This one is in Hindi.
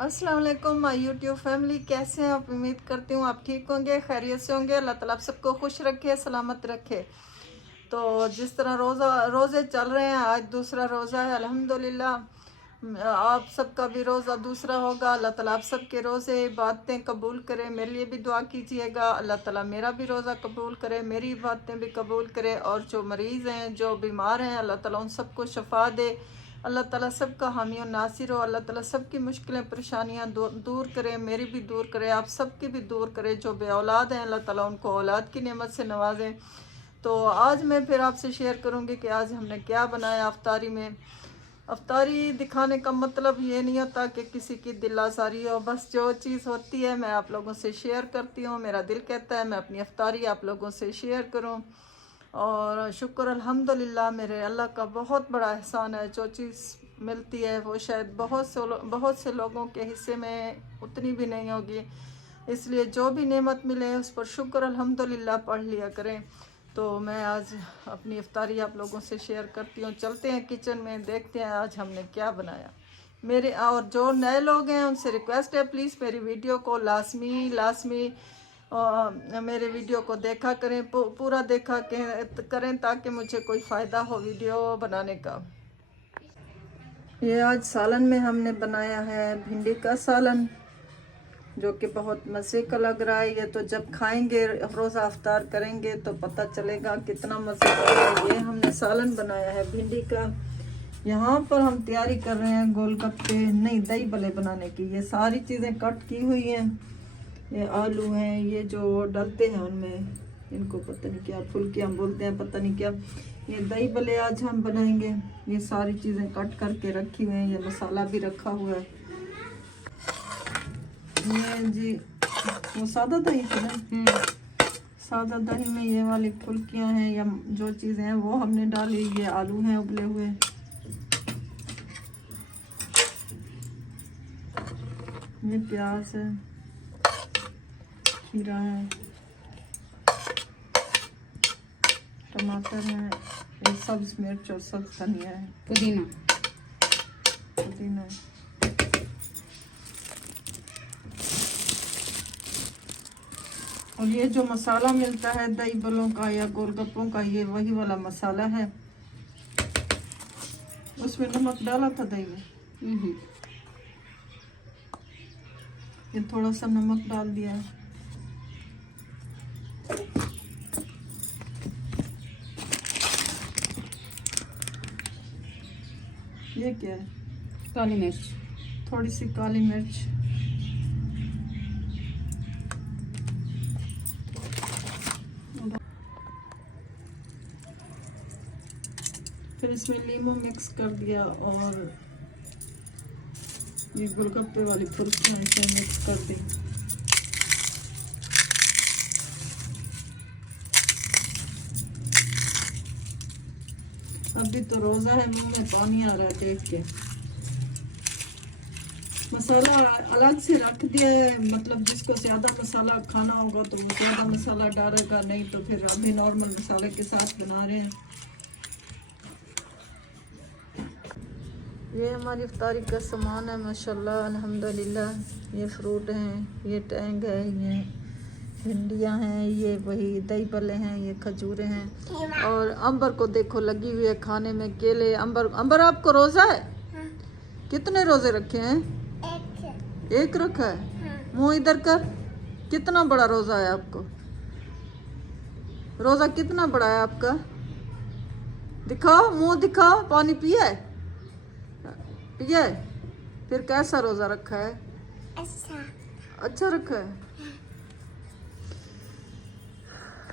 अस्सलाम वालेकुम माय यूट्यूब फैमिली, कैसे हैं आप? उम्मीद करती हूँ आप ठीक होंगे, खैरियत से होंगे। अल्लाह ताला आप सबको खुश रखे, सलामत रखे। तो जिस तरह रोज़े चल रहे हैं, आज दूसरा रोज़ा है अल्हम्दुलिल्लाह। आप सबका भी रोज़ा दूसरा होगा। अल्लाह ताला आप सबके रोज़े बातें कबूल करे। मेरे लिए भी दुआ कीजिएगा, अल्लाह ताला मेरा भी रोज़ा कबूल करे, मेरी बातें भी कबूल करे। और जो मरीज़ हैं, जो बीमार हैं, अल्लाह ताला उन सबको शफा दे। अल्लाह ताला सबका हामी और नासिर हो। अल्लाह ताला सबकी मुश्किलें परेशानियां दूर करे, मेरी भी दूर करे, आप सबकी भी दूर करे। जो बे औलाद हैं, अल्लाह ताला उनको औलाद की नेमत से नवाजें। तो आज मैं फिर आपसे शेयर करूंगी कि आज हमने क्या बनाया अफ्तारी में। अफ्तारी दिखाने का मतलब ये नहीं होता कि किसी की दिल आज़ारी हो, बस जो चीज़ होती है मैं आप लोगों से शेयर करती हूँ। मेरा दिल कहता है मैं अपनी अफ्तारी आप लोगों से शेयर करूँ। और शुक्र अल्हम्दुलिल्लाह, मेरे अल्लाह का बहुत बड़ा एहसान है। जो चीज़ मिलती है वो शायद बहुत से लोगों के हिस्से में उतनी भी नहीं होगी। इसलिए जो भी नेमत मिले उस पर शुक्र अल्हम्दुलिल्लाह पढ़ लिया करें। तो मैं आज अपनी इफ्तारी आप लोगों से शेयर करती हूँ। चलते हैं किचन में, देखते हैं आज हमने क्या बनाया। मेरे और जो नए लोग हैं उनसे रिक्वेस्ट है, प्लीज़ मेरी वीडियो को लाजमी मेरे वीडियो को देखा करें, पूरा देखा करें ताकि मुझे कोई फ़ायदा हो वीडियो बनाने का। ये आज सालन में हमने बनाया है भिंडी का सालन, जो कि बहुत मज़े का लग रहा है। ये तो जब खाएंगे, रोज़ा अफ्तार करेंगे तो पता चलेगा कितना मज़े का है। ये हमने सालन बनाया है भिंडी का। यहाँ पर हम तैयारी कर रहे हैं गोलगप्पे नहीं, दही भल्ले बनाने की। ये सारी चीज़ें कट की हुई हैं। ये आलू हैं, ये जो डलते हैं उनमें, इनको पता नहीं क्या फुल्कियाँ बोलते हैं, पता नहीं क्या। ये दही भल्ले आज हम बनाएंगे। ये सारी चीज़ें कट करके रखी हुई हैं। ये मसाला भी रखा हुआ है। ये जी वो सादा दही थी ना, सादा दही में ये वाली फुल्कियाँ हैं या जो चीज़ें हैं वो हमने डाली। ये आलू हैं उबले हुए, ये प्याज है, खीरा है, टमाटर है, ये सब्ज मिर्च और सब्ज धनिया है, पुदीना है। और ये जो मसाला मिलता है दही बलों का या गोलगप्पों का, ये वही वाला मसाला है। उसमें नमक डाला था दही में, ये थोड़ा सा नमक डाल दिया है। ये क्या है? काली मिर्च, थोड़ी सी काली मिर्च। फिर इसमें नींबू मिक्स कर दिया और ये गोलगप्पे वाली फुल्कियाँ इसमें मिक्स कर दी। अभी तो रोज़ा है, मुंह में पानी आ रहा है देख के। मसाला अलग से रख दिया है, मतलब जिसको ज़्यादा मसाला खाना होगा तो वो ज़्यादा मसाला डालेगा, नहीं तो फिर अभी नॉर्मल मसाले के साथ बना रहे हैं। ये हमारी इफ्तारी का सामान है माशाल्लाह अल्हम्दुलिल्लाह। ये फ्रूट हैं, ये टैंग है, ये भिंडियाँ हैं, ये वही दही भल्ले हैं, ये खजूरें हैं। और अंबर को देखो लगी हुई है खाने में, केले। अंबर आपको रोज़ा है? कितने रोज़े रखे हैं? एक रखा है। मुँह इधर कर, कितना बड़ा रोज़ा है आपको? रोज़ा कितना बड़ा है आपका? दिखाओ, मुँह दिखाओ। पानी पिया है? पिया है? फिर कैसा रोज़ा रखा है? अच्छा रखा है।